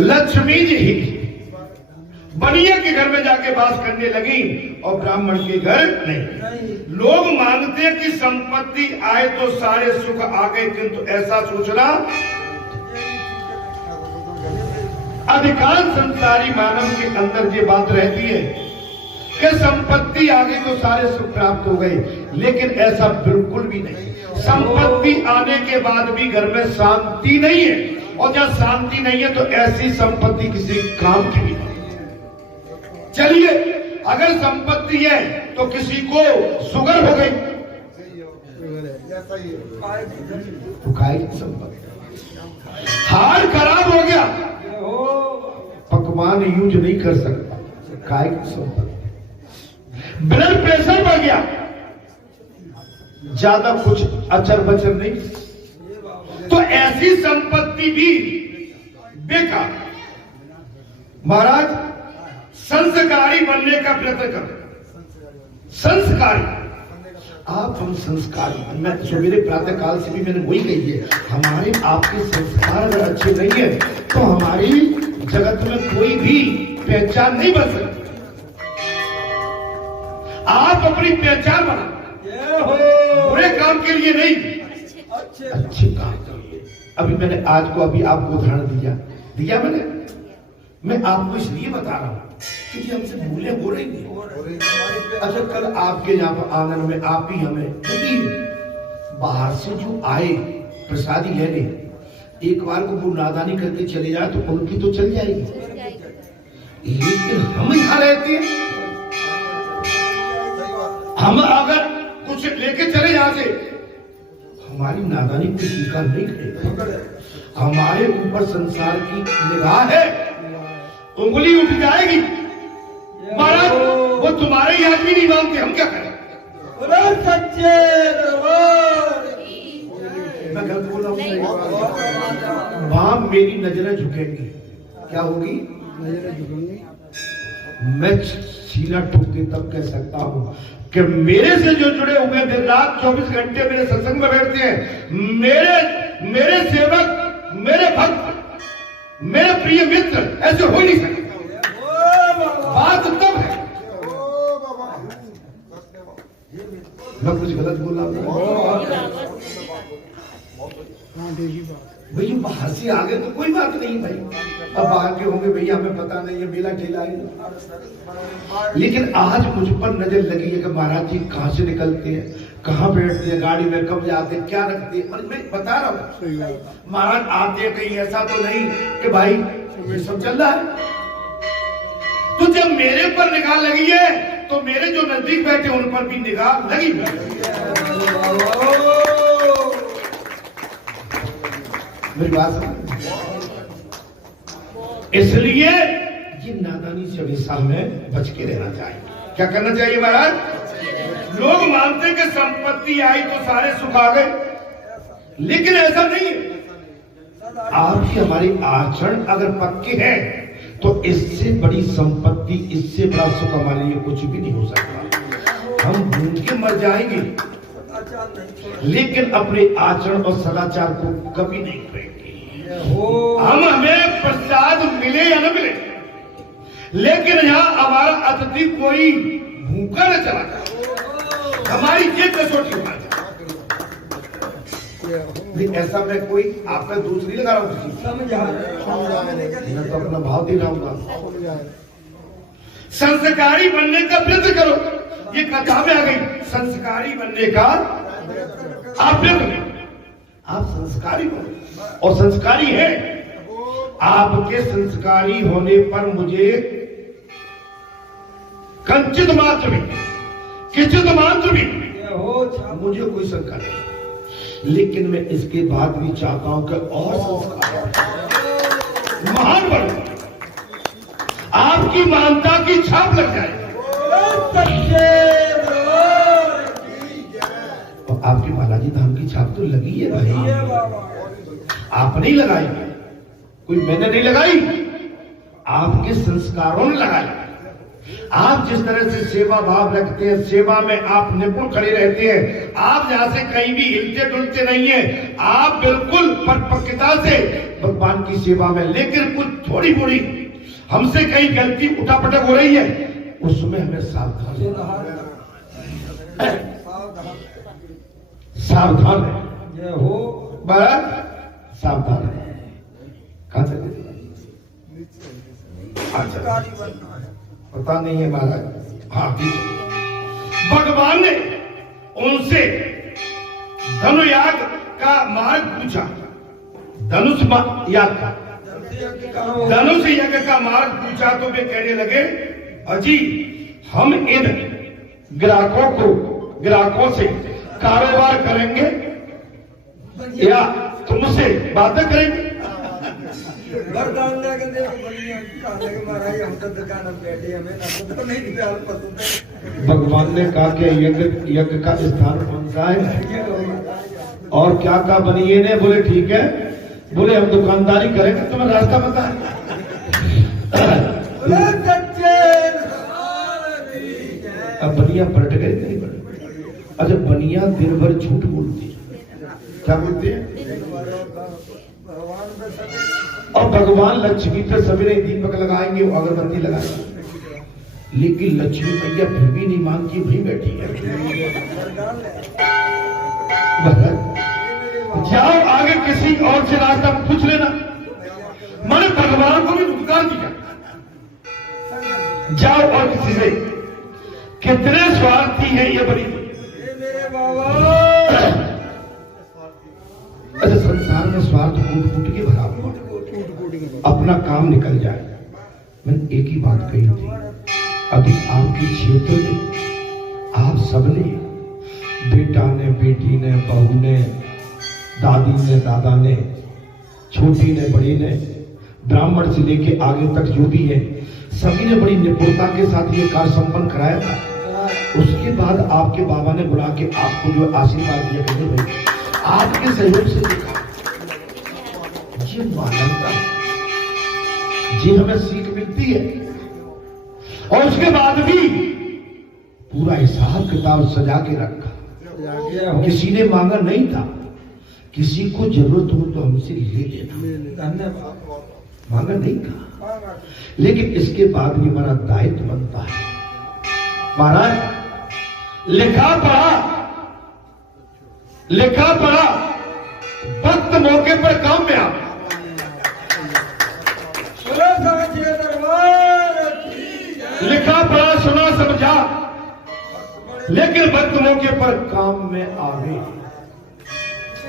लक्ष्मी जी बनिया के घर में जाके वास करने लगी और ब्राह्मण के घर नहीं। लोग मानते हैं कि संपत्ति आए तो सारे सुख आ गए, किंतु ऐसा सोचना अधिकांश संसारी मानव के अंदर ये बात रहती है कि संपत्ति आ गई तो सारे सुख प्राप्त हो गए, लेकिन ऐसा बिल्कुल भी नहीं। संपत्ति आने के बाद भी घर में शांति नहीं है, और जब शांति नहीं है तो ऐसी संपत्ति किसी काम की भी नहीं। चलिए, अगर संपत्ति है तो किसी को शुगर हो गई तो खाई संपत्ति, हार्ट खराब हो गया, पकवान यूज नहीं कर सकता, खाए की संपत्ति, ब्लड प्रेशर बढ़ गया, ज्यादा कुछ अचर बचर नहीं, तो ऐसी संपत्ति भी बेकार। महाराज, संस्कारी बनने का प्रयत्न करो। संस्कारी, आप हम संस्कारी। मैं सवेरे प्रातः काल से भी मैंने वही कही है, हमारे आपके संस्कार अगर अच्छे नहीं है तो हमारी जगत में कोई भी पहचान नहीं बन सकती। आप अपनी पहचान बना, बुरे काम के लिए नहीं, अच्छे काम के लिए। अभी मैंने आज को अभी आपको उदाहरण दिया मैं आपको इसलिए बता रहा हूं क्योंकि हमसे भूले हो रही है। अच्छा, कल आपके यहाँ पर आंगन में आप ही हमें, क्योंकि बाहर से जो आए प्रसादी लेने, एक बार को वो नादानी करके चले जाए तो उनकी तो चल जाएगी, लेकिन हम यहाँ रहते हैं, हम अगर कुछ लेके चले यहाँ से, हमारी नादानी को स्वीकार नहीं करेगा। हमारे ऊपर संसार की निगाह है, उंगली उठ जाएगी। महाराज, वो तुम्हारे याद भी नहीं मानते, हम क्या करें? सच्चे मैं गलत बोल रहा हूं। वहां मेरी नजरें झुकेंगी, क्या होगी? नजरें झुकेंगी। मैं सीना ठोक के तब कह सकता हूं कि मेरे से जो जुड़े हुए दिन रात 24 घंटे मेरे सत्संग में बैठते हैं, मेरे सेवक, मेरे भक्त, मेरे प्रिय मित्र, ऐसे हो नहीं सकते। बात तब है, मैं कुछ गलत बोला भैया, बाहर से आ गए तो कोई बात नहीं भाई, अब बाहर के होंगे भैया, हमें पता नहीं है, मेला ठेला है। लेकिन आज मुझ पर नजर लगी है कि महाराज जी कहाँ से निकलते हैं, कहाँ बैठते हैं, गाड़ी में कब जाते हैं, क्या रखते हैं। मैं बता रहा हूँ महाराज, आते हैं कहीं, ऐसा तो नहीं कि भाई ये सब चल रहा है। तो जब मेरे पर निगाह लगी है तो मेरे जो नजदीक बैठे उन पर भी निगाह लगी है। मेरी बात समझ? इसलिए ये नादानी से हमेशा में बच के रहना चाहिए। क्या करना चाहिए महाराज? लोग मानते हैं कि संपत्ति आई तो सारे सुख आ गए, लेकिन ऐसा नहीं है। आपकी हमारी आचरण अगर पक्के हैं तो इससे बड़ी संपत्ति, इससे बड़ा सुख हमारे लिए कुछ भी नहीं हो सकता। हम भूख के मर जाएंगे, लेकिन अपने आचरण और सदाचार को कभी नहीं करेंगे। हम हमें प्रसाद मिले या न मिले, लेकिन यहाँ हमारा अतिथि कोई भूखा न चला जाए, हमारी जेब कसौटी हो जाए। ऐसा मैं कोई आपका दोष नहीं लगा रहा हूँ, मैं तो अपना भाव दे रहा हूँ। संस्कारी बनने का प्रयत्न करो, ये कथा में आ गई। संस्कारी बनने का आप प्रयत्न, आप संस्कारी बनो, और संस्कारी है। आपके संस्कारी होने पर मुझे कंचित मात्र भी, किंचित मात्र भी मुझे कोई शंका नहीं, लेकिन मैं इसके बाद भी चाहता हूं कि और संस्कार महान बनो, आपकी महानता की छाप लग जाए। और आपकी बालाजी धाम की छाप तो लगी है भाई, आप नहीं लगाई, कोई मैंने नहीं लगाई, आपके संस्कारों ने लगाई। आप जिस तरह से सेवा भाव रखते हैं, सेवा में आप निपुण खड़े रहते हैं, आप जहां से कहीं भी हिलते डुलते नहीं है, आप बिल्कुल परिपक्वता से भगवान की सेवा में। लेकिन कुछ थोड़ी थोड़ी हमसे कहीं गलती उठापटक हो रही है, उसमें हमें सावधान सावधान है हो, बस सावधान है। कहां से पता नहीं है महाराज। हाँ ठीक है। भगवान ने उनसे धनुयाग का मार्ग पूछा, धनुष याग का, धनुष यज्ञ का मार्ग पूछा तो वे कहने लगे, अजी हम इन ग्राहकों से कारोबार करेंगे या तुमसे बातें करेंगे? भगवान ने कहा कि यज्ञ का स्थान कौन सा है और क्या क्या बनिए ने? बोले ठीक है। बोले हम दुकानदारी करेंगे, तुम्हें रास्ता पता है? अब बनिया पलट गए नहीं पलट। अच्छा, बनिया दिन भर झूठ बोलती है, क्या बोलती है? और भगवान लक्ष्मी पे सवेरे दीपक लगाएंगे, वो अगरबत्ती लगाएंगे, लेकिन लक्ष्मी मैया फिर भी नहीं मांगती, वहीं बैठी है। जाओ आगे किसी और से रास्ता पूछ लेना। मैंने भगवान को भी धुतकार दिया, जाओ और किसी से। कितने स्वार्थी है ये बड़ी। अच्छा, संसार में स्वार्थ फूट फूट के भरा, अपना काम निकल जाए। मैंने एक ही बात कही थी, अभी आपके क्षेत्र में आप सबने, बेटा ने, बेटी ने, बहू ने, दादी ने, दादा ने, छोटी ने, बड़ी ने, ब्राह्मण से लेके आगे तक जो भी है, सभी ने बड़ी निपुणता के साथ ये कार्य संपन्न कराया था। उसके बाद आपके बाबा ने बुला के आपको जो आशीर्वाद दिया, कहते भाई आपके सहयोग से देखा, ये मानवता, ये हमें सीख मिलती है। और उसके बाद भी पूरा हिसाब किताब सजा के रखा, किसी ने मांगा नहीं था, किसी को जरूरत हो तो हमसे ले लेना, मांगा नहीं था। लेकिन इसके बाद भी हमारा दायित्व बनता है। महाराज लिखा पढ़ा वक्त मौके पर काम में आ, लिखा पढ़ा सुना समझा, लेकिन वक्त मौके पर काम में आवे।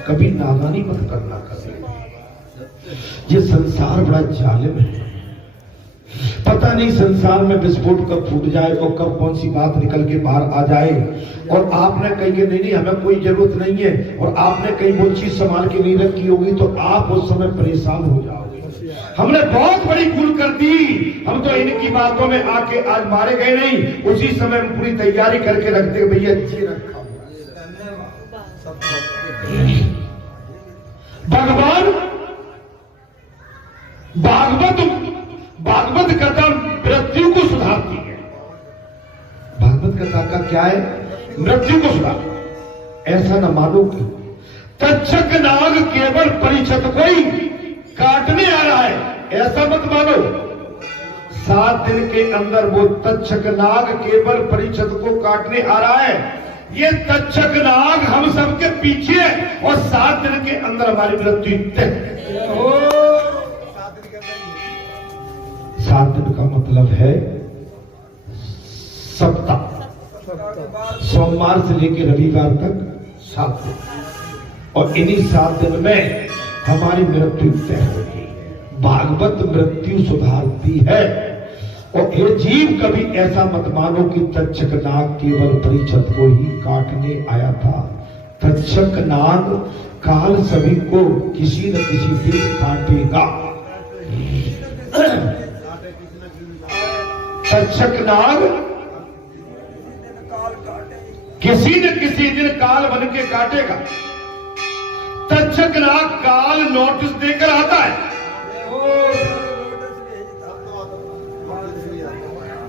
कभी नादानी मत करना कभी। ये संसार बड़ा जालिम है, पता नहीं संसार में विस्फोट कब फूट जाए और कब कौन सी बात निकल के बाहर आ जाए। और आपने कही कि नहीं हमें कोई जरूरत नहीं है, और आपने कहीं वो चीज संभाल के नहीं रखी होगी, तो आप उस समय परेशान हो जाओगे। हमने बहुत बड़ी भूल कर दी, हम तो इनकी बातों में आके आज मारे गए नहीं, उसी समय हम पूरी तैयारी करके रखते भैया जी रखा। भगवान भागवत कथा मृत्यु को सुधारती है। भागवत कथा का क्या है? मृत्यु को सुधार। ऐसा न मानो कि तक्षक नाग केवल परिषद कोई काटने आ रहा है, ऐसा मत मानो। 7 दिन के अंदर वो तक्षक नाग केवल परिषद को काटने आ रहा है। ये तक्षक नाग हम सबके पीछे है, और 7 दिन के अंदर हमारी मृत्यु तय हो। 7 दिन का मतलब है सप्ताह, सोमवार से लेकर रविवार तक 7 दिन, और इन्हीं 7 दिन में हमारी मृत्यु तय होगी। भागवत मृत्यु सुधारती है। और हे जीव, कभी ऐसा मत मानो कि तक्षक नाग केवल परिषद को ही काटने आया था। तक्षक नाग काल सभी को किसी न किसी दिन काटेगा। तक्षक नाग किसी न किसी दिन काल बन के काटेगा। तक्षक नाग काल नोटिस देकर आता है।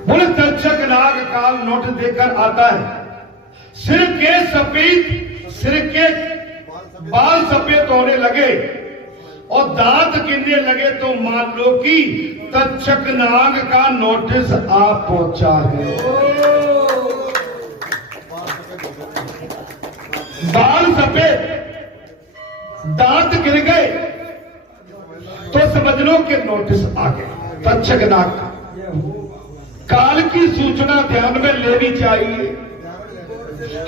बोले तक्षक नाग काल नोट देकर आता है, सिर के बाल सफेद होने लगे और दांत गिरने लगे तो मान लो कि तक्षक नाग का नोटिस आ पहुंचा है। बाल सफेद, दांत गिर गए तो समझ लो कि नोटिस आ गया तक्षक नाग का। काल की सूचना ध्यान में लेनी चाहिए।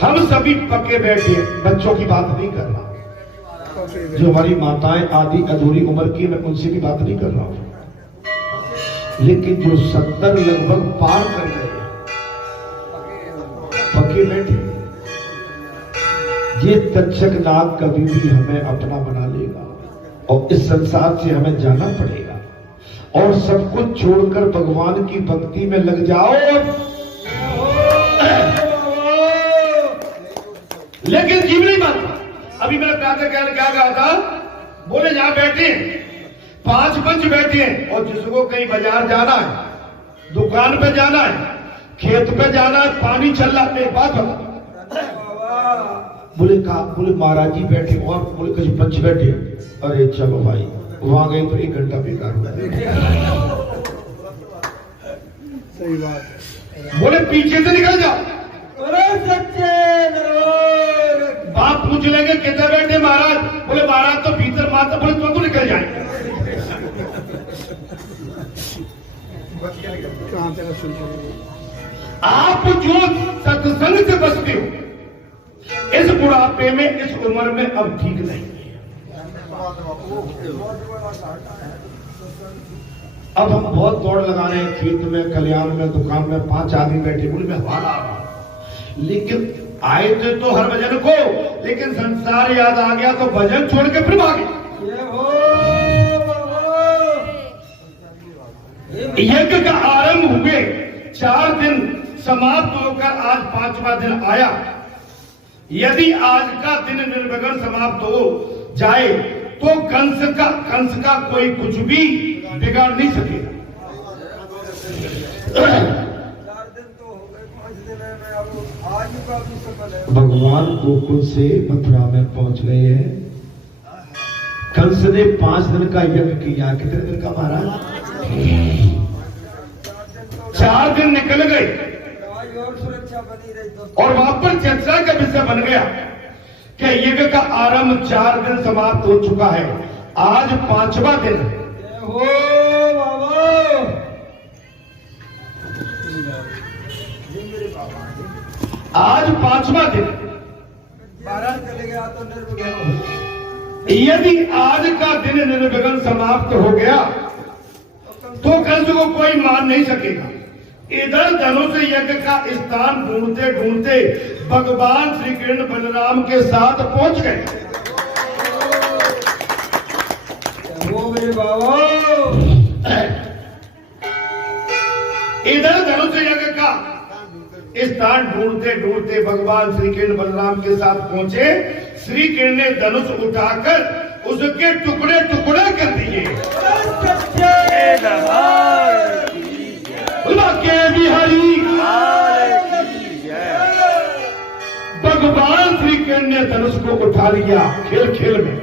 हम सभी पक्के बैठे, बच्चों की बात नहीं कर रहा, जो हमारी माताएं आदि अधूरी उम्र की, मैं उनसे भी बात नहीं कर रहा हूं, लेकिन जो 70 लगभग पार कर गए पक्के बैठे, ये तक्षक नाग कभी भी हमें अपना बना लेगा और इस संसार से हमें जाना पड़ेगा और सब कुछ छोड़कर भगवान की भक्ति में लग जाओ। लेकिन जीव नहीं मानता। अभी मेरा प्यार क्या कहा था, बोले यहां बैठे 5 पंच बैठे हैं और जिसको कहीं बाजार जाना है, दुकान पे जाना है, खेत पे जाना है, पानी चल रहा है, बात बोले महाराज जी बैठे और बोले कुछ पंच बैठे। अरे चलो भाई, वहां गए तो 1 घंटा बेकार हो गया। सही बात। बोले पीछे से निकल जाओ। अरे सच्चे बाप पूछ लेंगे किधर बैठे महाराज, बोले महाराज तो भीतर माता, बोले तो निकल जाए। आप जो सत्संग से बचते हो इस बुढ़ापे में, इस उम्र में अब ठीक नहीं। अब हम बहुत दौड़ लगा रहे हैं, खेत में, कल्याण में, दुकान में 5 आदमी बैठे, बोले मैं हवा ला रहा हूं, लेकिन आए थे तो हर भजन को, लेकिन संसार याद आ गया तो भजन छोड़ के फिर भागे। यज्ञ का आरंभ हुए 4 दिन समाप्त होकर आज 5वां दिन आया। यदि आज का दिन निर्विघ्न समाप्त हो जाए तो कंस का कोई कुछ भी बिगाड़ नहीं सकेगा। 4 दिन तो हो गए, 5 दिन है, मैं अब आज का भी सफल है। भगवान गोकुल से मथुरा में पहुंच गए हैं। कंस ने 5 दिन का यज्ञ किया। कितने दिन का महाराज? 4 दिन निकल गए और सुरक्षा बनी रही और वहां पर चर्चा का विषय बन गया कि यज्ञ का आरंभ 4 दिन समाप्त हो चुका है, आज 5वां दिन हो बाबा। आज 5वां दिन। महाराज चले गया तो निर्विघ्न। यदि आज का दिन निर्विघ्न समाप्त हो गया तो कंस को कोई मान नहीं सकेगा। इधर धनुष यज्ञ का स्थान ढूंढते ढूंढते भगवान श्री कृष्ण बलराम के साथ पहुंच गए। वो मेरे बाबा। इधर धनुष यज्ञ का स्थान ढूंढते ढूंढते भगवान श्री कृष्ण बलराम के साथ पहुंचे। श्री कृष्ण ने धनुष उठाकर उसके टुकड़े टुकड़े कर दिए। के बिहारी भगवान श्री कृष्ण ने धनुष को उठा लिया खेल खेल में।